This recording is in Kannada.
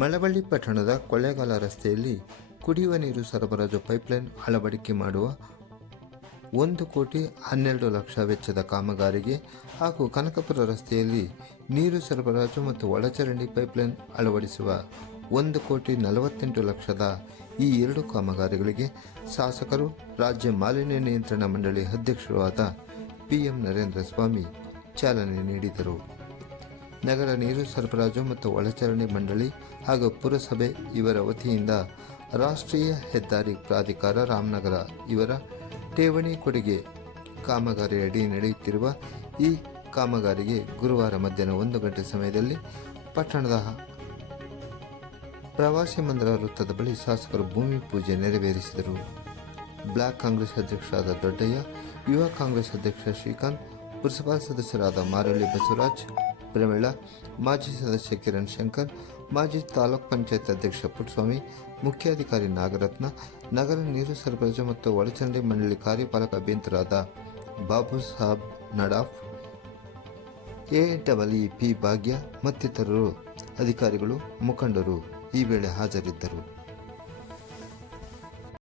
ಮಳವಳ್ಳಿ ಪಟ್ಟಣದ ಕೊಳ್ಳೇಗಾಲ ರಸ್ತೆಯಲ್ಲಿ ಕುಡಿಯುವ ನೀರು ಸರಬರಾಜು ಪೈಪ್ಲೈನ್ ಅಳವಡಿಕೆ ಮಾಡುವ 1,12,00,000 ವೆಚ್ಚದ ಕಾಮಗಾರಿಗೆ ಹಾಗೂ ಕನಕಪುರ ರಸ್ತೆಯಲ್ಲಿ ನೀರು ಸರಬರಾಜು ಮತ್ತು ಒಳಚರಂಡಿ ಪೈಪ್ಲೈನ್ ಅಳವಡಿಸುವ 1,48,00,000 ಈ ಎರಡು ಕಾಮಗಾರಿಗಳಿಗೆ ಶಾಸಕರು, ರಾಜ್ಯ ಮಾಲಿನ್ಯ ನಿಯಂತ್ರಣ ಮಂಡಳಿ ಅಧ್ಯಕ್ಷರೂ ಆದ PM ನರೇಂದ್ರ ಸ್ವಾಮಿ ಚಾಲನೆ ನೀಡಿದರು. ನಗರ ನೀರು ಸರಬರಾಜು ಮತ್ತು ಒಳಚರಂಡಿ ಮಂಡಳಿ ಹಾಗೂ ಪುರಸಭೆ ಇವರ ವತಿಯಿಂದ ರಾಷ್ಟ್ರೀಯ ಹೆದ್ದಾರಿ ಪ್ರಾಧಿಕಾರ ರಾಮನಗರ ಇವರ ಠೇವಣಿ ಕೊಡುಗೆ ಕಾಮಗಾರಿಯಡಿ ನಡೆಯುತ್ತಿರುವ ಈ ಕಾಮಗಾರಿಗೆ ಗುರುವಾರ ಮಧ್ಯಾಹ್ನ 1 ಗಂಟೆ ಸಮಯದಲ್ಲಿ ಪಟ್ಟಣದ ಪ್ರವಾಸಿ ಮಂದಿರ ವೃತ್ತದ ಬಳಿ ಶಾಸಕರು ಭೂಮಿ ಪೂಜೆ ನೆರವೇರಿಸಿದರು. ಬ್ಲಾಕ್ ಕಾಂಗ್ರೆಸ್ ಅಧ್ಯಕ್ಷರಾದ ದೊಡ್ಡಯ್ಯ, ಯುವ ಕಾಂಗ್ರೆಸ್ ಅಧ್ಯಕ್ಷ ಶ್ರೀಕಾಂತ್, ಪುರಸಭಾ ಸದಸ್ಯರಾದ ಮಾರಳ್ಳಿ ಬಸವರಾಜ್, ಪ್ರಮೀಳಾ, ಮಾಜಿ ಸದಸ್ಯ ಕಿರಣ್ ಶಂಕರ್, ಮಾಜಿ ತಾಲೂಕ್ ಪಂಚಾಯತ್ ಅಧ್ಯಕ್ಷ ಪುಟ್ಟಸ್ವಾಮಿ, ಮುಖ್ಯಾಧಿಕಾರಿ ನಾಗರತ್ನ, ನಗರ ನೀರು ಸರಬರಾಜು ಮತ್ತು ಒಳಚರಂಡಿ ಮಂಡಳಿ ಕಾರ್ಯಪಾಲಕ ಅಭಿಯಂತರಾದ ಬಾಬು ಸಾಬ್ ನಡಾಫ್, AEP ಭಾಗ್ಯ ಮತ್ತಿತರರು ಅಧಿಕಾರಿಗಳು, ಮುಖಂಡರು ಈ ವೇಳೆ ಹಾಜರಿದ್ದರು.